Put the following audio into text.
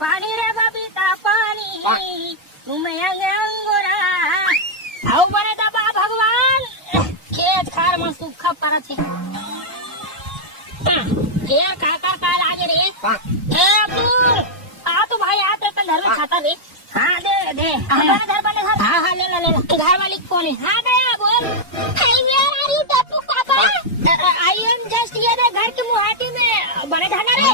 पानी रे बबीता पानी तुम्हें अंगे अंगोरा આવું બને તો બા ભગવાન ખેત ખાર માં સુખા પર છે ये काका का लागे रे ए अब्दुल आ तो भाई आते तो घर में खाता ले हाँ दे हमारा घर वाले हाँ हाँ ले ले घर वाली कौन है हाँ गया बोल हाय वेयर आर यू टप्पू पापा आई एम जस्ट हियर घर की मुहाटी में बने धागा रे